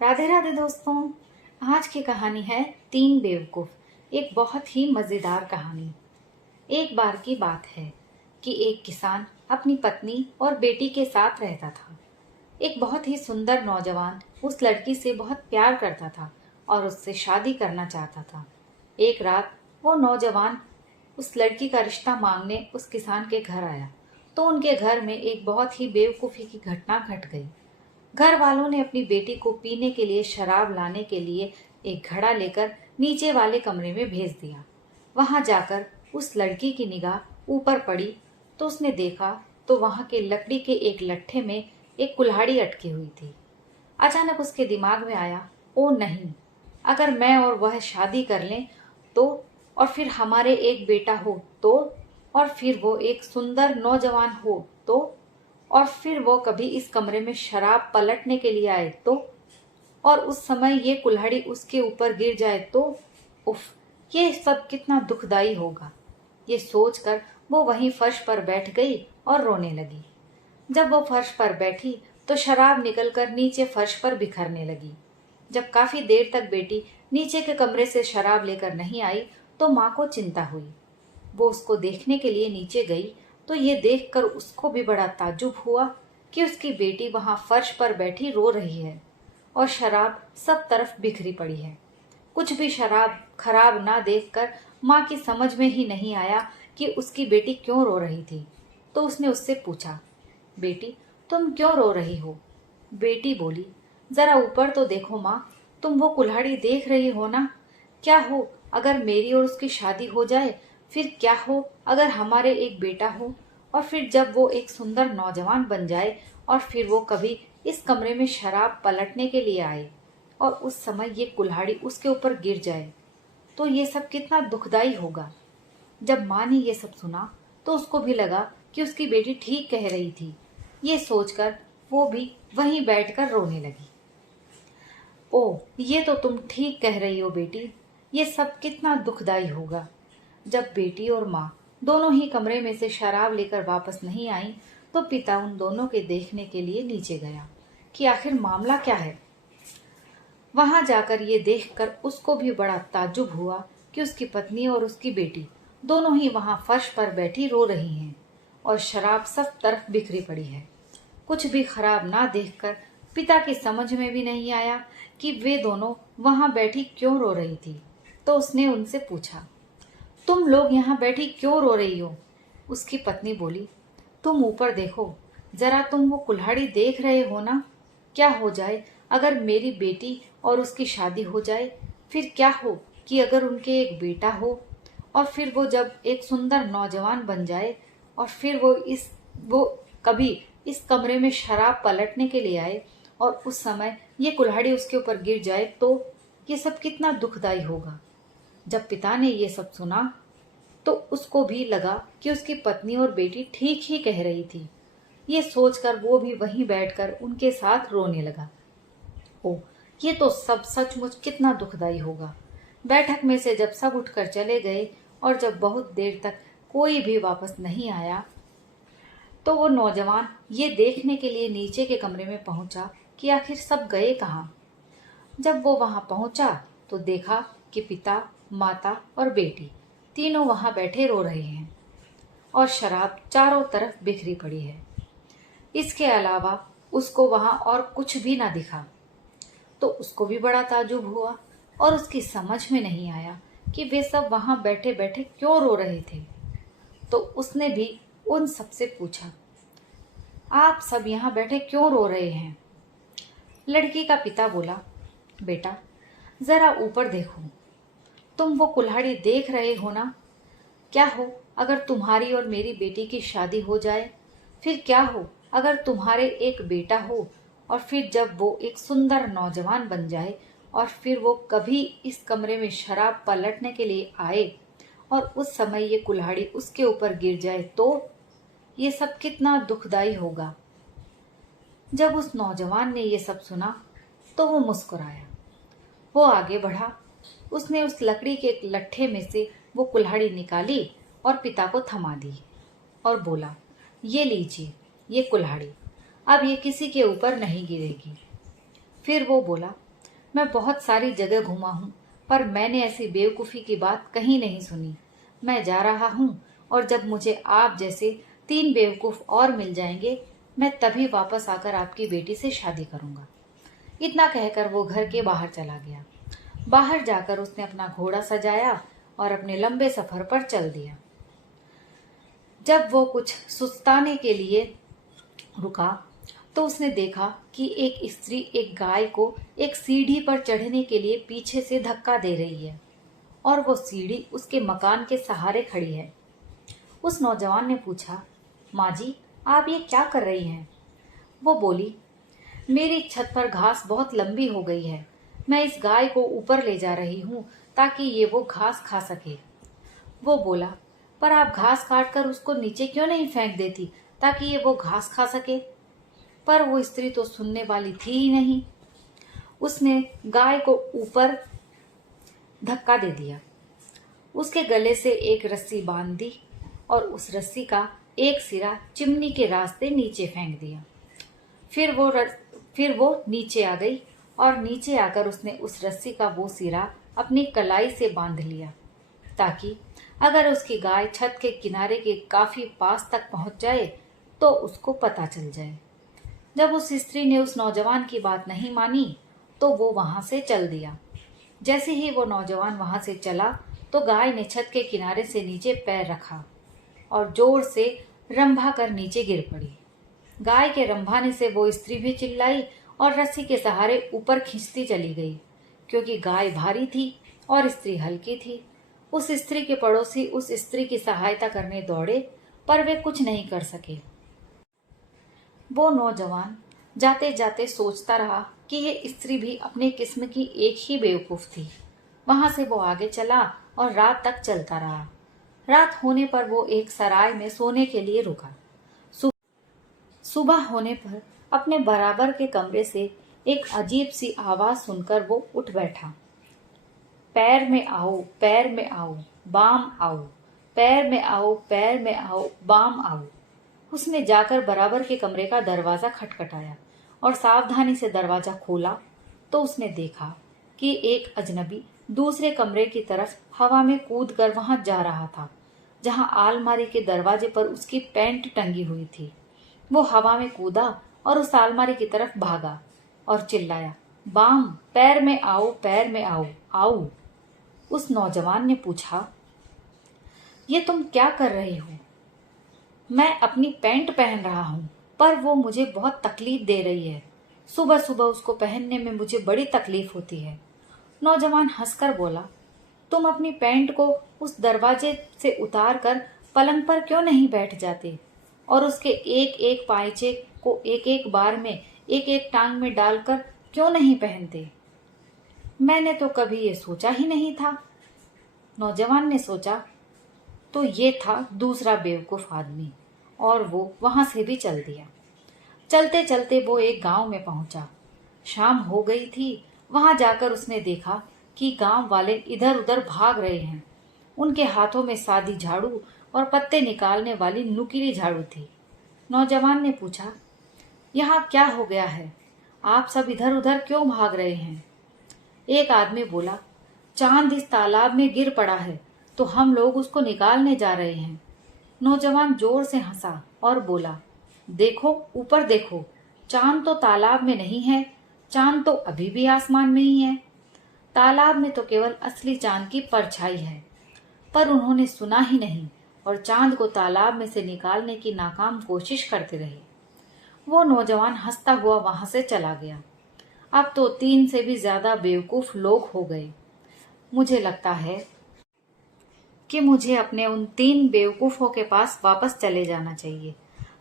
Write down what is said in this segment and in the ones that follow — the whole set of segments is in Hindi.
राधे राधे दोस्तों। आज की कहानी है तीन बेवकूफ। एक बहुत ही मजेदार कहानी। एक बार की बात है कि एक किसान अपनी पत्नी और बेटी के साथ रहता था। एक बहुत ही सुंदर नौजवान उस लड़की से बहुत प्यार करता था और उससे शादी करना चाहता था। एक रात वो नौजवान उस लड़की का रिश्ता मांगने उस किसान के घर आया तो उनके घर में एक बहुत ही बेवकूफ़ी की घटना घट गई। घर वालों ने अपनी बेटी को पीने के लिए शराब लाने के लिए एक घड़ा लेकर नीचे वाले कमरे में भेज दिया। वहां जाकर उस लड़की की निगाह ऊपर पड़ी तो उसने देखा तो वहां के लकड़ी के एक लट्ठे में एक कुल्हाड़ी अटकी हुई थी। अचानक उसके दिमाग में आया, ओ नहीं, अगर मैं और वह शादी कर लें तो, और फिर हमारे एक बेटा हो तो, और फिर वो एक सुंदर नौजवान हो तो, और फिर वो कभी इस कमरे में शराब पलटने के लिए आए तो, और उस समय ये कुल्हाड़ी उसके ऊपर गिर जाए तो, उफ, ये सब कितना दुखदाई होगा। ये सोचकर वो वहीं फर्श पर बैठ गई और रोने लगी। जब वो फर्श पर बैठी तो शराब निकलकर नीचे फर्श पर बिखरने लगी। जब काफी देर तक बेटी नीचे के कमरे से शराब लेकर नहीं आई तो माँ को चिंता हुई। वो उसको देखने के लिए नीचे गई तो ये देखकर उसको भी बड़ा ताज्जुब हुआ कि उसकी बेटी वहां फर्श पर बैठी रो रही है और शराब सब तरफ बिखरी पड़ी है। कुछ भी शराब खराब ना देखकर माँ की समझ में ही नहीं आया कि उसकी बेटी क्यों रो रही थी। तो उसने उससे पूछा, बेटी तुम क्यों रो रही हो? बेटी बोली, जरा ऊपर तो देखो माँ, तुम वो कुल्हाड़ी देख रही हो ना? क्या हो अगर मेरी और उसकी शादी हो जाए? फिर क्या हो अगर हमारे एक बेटा हो? और फिर जब वो एक सुंदर नौजवान बन जाए और फिर वो कभी इस कमरे में शराब पलटने के लिए आए और उस समय ये कुल्हाड़ी उसके ऊपर गिर जाए तो ये सब कितना दुखदाई होगा। जब माँ ने ये सब सुना तो उसको भी लगा कि उसकी बेटी ठीक कह रही थी। ये सोचकर वो भी वहीं बैठकर रोने लगी। ओ, ये तो तुम ठीक कह रही हो बेटी, ये सब कितना दुखदाई होगा। जब बेटी और माँ दोनों ही कमरे में से शराब लेकर वापस नहीं आई तो पिता उन दोनों के देखने के लिए नीचे गया कि आखिर मामला क्या है। वहां जाकर ये देखकर उसको भी बड़ा ताज्जुब हुआ कि उसकी पत्नी और उसकी बेटी दोनों ही वहां फर्श पर बैठी रो रही हैं और शराब सब तरफ बिखरी पड़ी है। कुछ भी खराब ना देखकर पिता की समझ में भी नहीं आया कि वे दोनों वहां बैठी क्यों रो रही थी। तो उसने उनसे पूछा, तुम लोग यहाँ बैठी क्यों रो रही हो? उसकी पत्नी बोली, तुम ऊपर देखो, जरा तुम वो कुल्हाड़ी देख रहे हो ना? क्या हो जाए अगर मेरी बेटी और उसकी शादी हो जाए? फिर क्या हो कि अगर उनके एक बेटा हो और फिर वो जब एक सुंदर नौजवान बन जाए और फिर वो कभी इस कमरे में शराब पलटने के लिए आए और उस समय ये कुल्हाड़ी उसके ऊपर गिर जाए तो ये सब कितना दुखदाई होगा। जब पिता ने ये सब सुना तो उसको भी लगा कि उसकी पत्नी और बेटी ठीक ही कह रही थी। ये सोचकर वो भी वहीं बैठकर उनके साथ रोने लगा। ओ, ये तो सब सचमुच कितना दुखदाई होगा। बैठक में से जब सब उठकर चले गए और जब बहुत देर तक कोई भी वापस नहीं आया तो वो नौजवान ये देखने के लिए नीचे के कमरे में पहुंचा कि आखिर सब गए कहाँ। जब वो वहां पहुंचा तो देखा कि पिता, माता और बेटी तीनों वहां बैठे रो रहे हैं और शराब चारों तरफ बिखरी पड़ी है। इसके अलावा उसको वहां और कुछ भी ना दिखा। तो उसको भी बड़ा ताज्जुब हुआ और उसकी समझ में नहीं आया कि वे सब वहां बैठे बैठे क्यों रो रहे थे। तो उसने भी उन सबसे पूछा, आप सब यहाँ बैठे क्यों रो रहे हैं? लड़की का पिता बोला, बेटा जरा ऊपर देखो, तुम वो कुल्हाड़ी देख रहे हो ना? क्या हो अगर तुम्हारी और मेरी बेटी की शादी हो जाए? फिर क्या हो अगर तुम्हारे एक बेटा हो और फिर जब वो एक सुंदर नौजवान बन जाए और फिर वो कभी इस कमरे में शराब पलटने के लिए आए और उस समय ये कुल्हाड़ी उसके ऊपर गिर जाए तो ये सब कितना दुखदाई होगा। जब उस नौजवान ने ये सब सुना तो वो मुस्कुराया। वो आगे बढ़ा, उसने उस लकड़ी के एक लट्ठे में से वो कुल्हाड़ी निकाली और पिता को थमा दी और बोला, ये लीजिए ये कुल्हाड़ी, अब ये किसी के ऊपर नहीं गिरेगी। फिर वो बोला, मैं बहुत सारी जगह घूमा हूँ, पर मैंने ऐसी बेवकूफ़ी की बात कहीं नहीं सुनी। मैं जा रहा हूँ और जब मुझे आप जैसे 3 बेवकूफ़ और मिल जाएंगे, मैं तभी वापस आकर आपकी बेटी से शादी करूँगा। इतना कहकर वो घर के बाहर चला गया। बाहर जाकर उसने अपना घोड़ा सजाया और अपने लंबे सफर पर चल दिया। जब वो कुछ सुस्ताने के लिए रुका तो उसने देखा कि एक स्त्री एक गाय को एक सीढ़ी पर चढ़ने के लिए पीछे से धक्का दे रही है और वो सीढ़ी उसके मकान के सहारे खड़ी है। उस नौजवान ने पूछा, माँ जी, आप ये क्या कर रही हैं? वो बोली, मेरी छत पर घास बहुत लंबी हो गई है। मैं इस गाय को ऊपर ले जा रही हूँ ताकि ये वो घास खा सके। वो बोला, पर आप घास काट कर उसको नीचे क्यों नहीं फेंक देती ताकि ये वो घास खा सके? पर वो स्त्री तो सुनने वाली थी ही नहीं। उसने गाय को ऊपर धक्का दे दिया, उसके गले से एक रस्सी बांध दी और उस रस्सी का एक सिरा चिमनी के रास्ते नीचे फेंक दिया। फिर वो नीचे आ गई और नीचे आकर उसने उस रस्सी का वो सिरा अपनी कलाई से बांध लिया ताकि अगर उसकी गाय छत के किनारे के काफी पास तक पहुंच जाए तो उसको पता चल जाए। जब उस स्त्री ने उस नौजवान की बात नहीं मानी तो वो वहां से चल दिया। जैसे ही वो नौजवान वहां से चला तो गाय ने छत के किनारे से नीचे पैर रखा और जोर से रंभा कर नीचे गिर पड़ी। गाय के रंभाने से वो स्त्री भी चिल्लाई और रस्सी के सहारे ऊपर खींचती चली गई, क्योंकि गाय भारी थी और स्त्री हल्की थी। उस स्त्री के पड़ोसी उस स्त्री की सहायता करने दौड़े, पर वे कुछ नहीं कर सके। वो नौजवान जाते जाते सोचता रहा कि ये स्त्री भी अपने किस्म की एक ही बेवकूफ थी। वहां से वो आगे चला और रात तक चलता रहा। रात होने पर वो एक सराय में सोने के लिए रुका। सुबह होने पर अपने बराबर के कमरे से एक अजीब सी आवाज सुनकर वो उठ बैठा। पैर में आओ, पैर में आओ, बाम आओ, पैर में आओ, पैर में आओ, बाम आओ। उसने जाकर बराबर के कमरे का दरवाजा खटखटाया और सावधानी से दरवाजा खोला तो उसने देखा कि एक अजनबी दूसरे कमरे की तरफ हवा में कूदकर वहां जा रहा था, जहां आलमारी के दरवाजे पर उसकी पैंट टंगी हुई थी। वो हवा में कूदा और उस आलमारी की तरफ भागा और चिल्लाया, बाम, पैर में आओ, पैर में आओ, आओ। उस नौजवान ने पूछा, ये तुम क्या कर रहे हो? मैं अपनी पैंट पहन रहा हूँ, पर वो मुझे बहुत तकलीफ दे रही है। सुबह सुबह उसको पहनने में मुझे बड़ी तकलीफ होती है। नौजवान हंसकर बोला, तुम अपनी पैंट को उस दरवाजे से उतार कर पलंग पर क्यों नहीं बैठ जाते और उसके एक एक पायचे को एक एक बार में एक एक टांग में डालकर क्यों नहीं पहनते? मैंने तो कभी ये सोचा ही नहीं था। नौजवान ने सोचा तो ये था दूसरा बेवकूफ आदमी और वो वहां से भी चल दिया। चलते चलते वो एक गांव में पहुंचा। शाम हो गई थी। वहां जाकर उसने देखा कि गांव वाले इधर उधर भाग रहे हैं। उनके हाथों में सादी झाड़ू और पत्ते निकालने वाली नुकीली झाड़ू थी। नौजवान ने पूछा, यहाँ क्या हो गया है? आप सब इधर उधर क्यों भाग रहे हैं? एक आदमी बोला, चांद इस तालाब में गिर पड़ा है तो हम लोग उसको निकालने जा रहे हैं। नौजवान जोर से हंसा और बोला, देखो ऊपर देखो, चांद तो तालाब में नहीं है, चांद तो अभी भी आसमान में ही है। तालाब में तो केवल असली चांद की परछाई है। पर उन्होंने सुना ही नहीं और चांद को तालाब में से निकालने की नाकाम कोशिश करते रहे। वो नौजवान हंसता हुआ वहां से चला गया। अब तो 3 से भी ज्यादा बेवकूफ लोग हो गए। मुझे लगता है कि मुझे अपने उन 3 बेवकूफों के पास वापस चले जाना चाहिए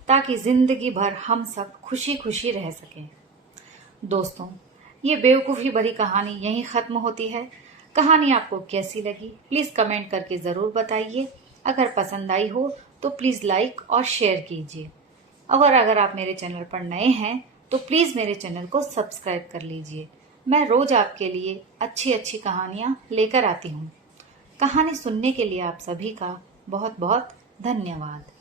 ताकि जिंदगी भर हम सब खुशी खुशी रह सकें। दोस्तों, ये बेवकूफ़ी भरी कहानी यहीं ख़त्म होती है। कहानी आपको कैसी लगी प्लीज़ कमेंट करके ज़रूर बताइए। अगर पसंद आई हो तो प्लीज़ लाइक और शेयर कीजिए। और अगर आप मेरे चैनल पर नए हैं तो प्लीज़ मेरे चैनल को सब्सक्राइब कर लीजिए। मैं रोज़ आपके लिए अच्छी अच्छी कहानियाँ लेकर आती हूँ। कहानी सुनने के लिए आप सभी का बहुत बहुत धन्यवाद।